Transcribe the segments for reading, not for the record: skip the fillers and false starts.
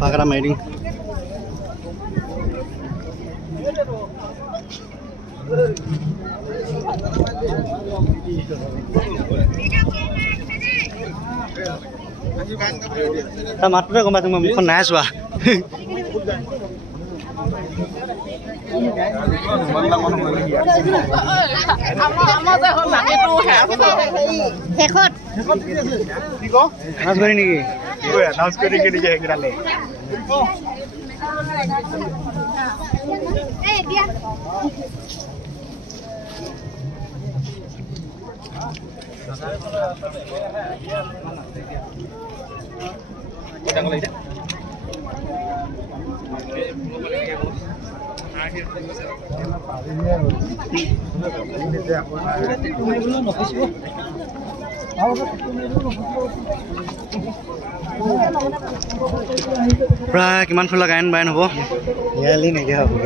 Pakara maiding. Ta matore goma tuma mukhon nai chua. Pra kiman full lagain bayan hobo? Yali nahi hobo.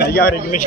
Nahi yaar ini.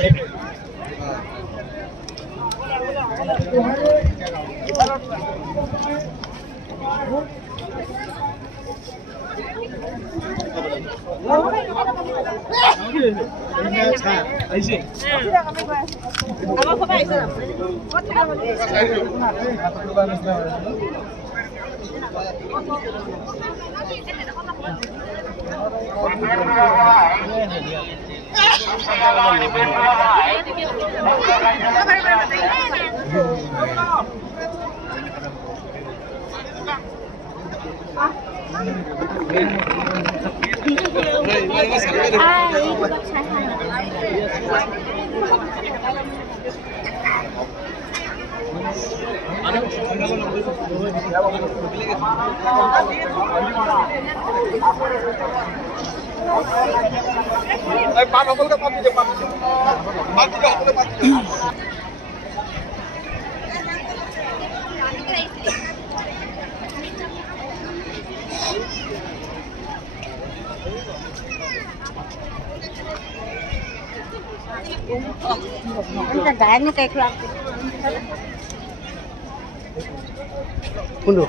Kundo.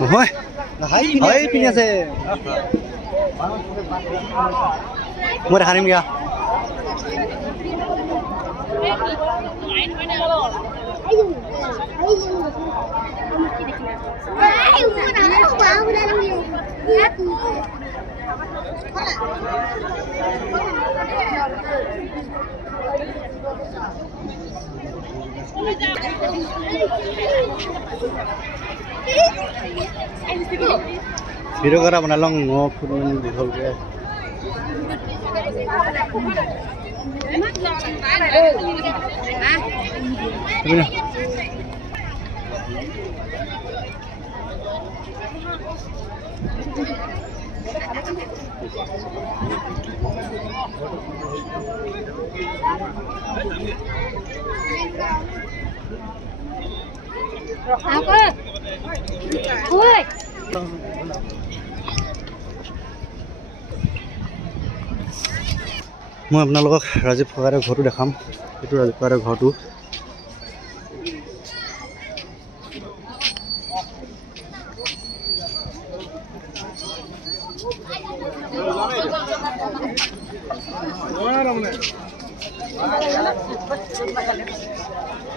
Hoi. Hai pinya se. Mur harim ya. Video kara bana long ngo phun dihol ke. Gimana? Apa? Woi. মই আপোনালোকক ৰাজীৱ ফকাৰৰ ঘৰটো দেখাম। এইটো ৰাজীৱ ফকাৰৰ ঘৰটো।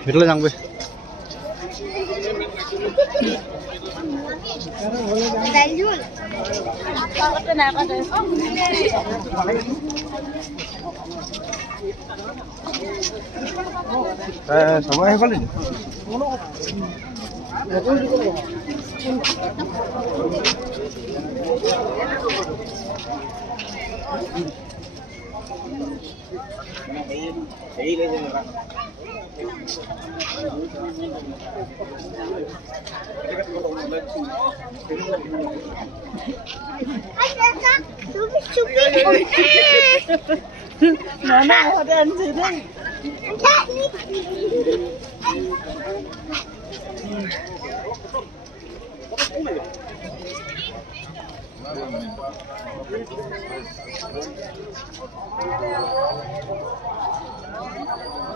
ভিতৰলৈ যাম গৈ। Daljul. সবাই শেষ হ'ল নেকি? Mana ada anjing?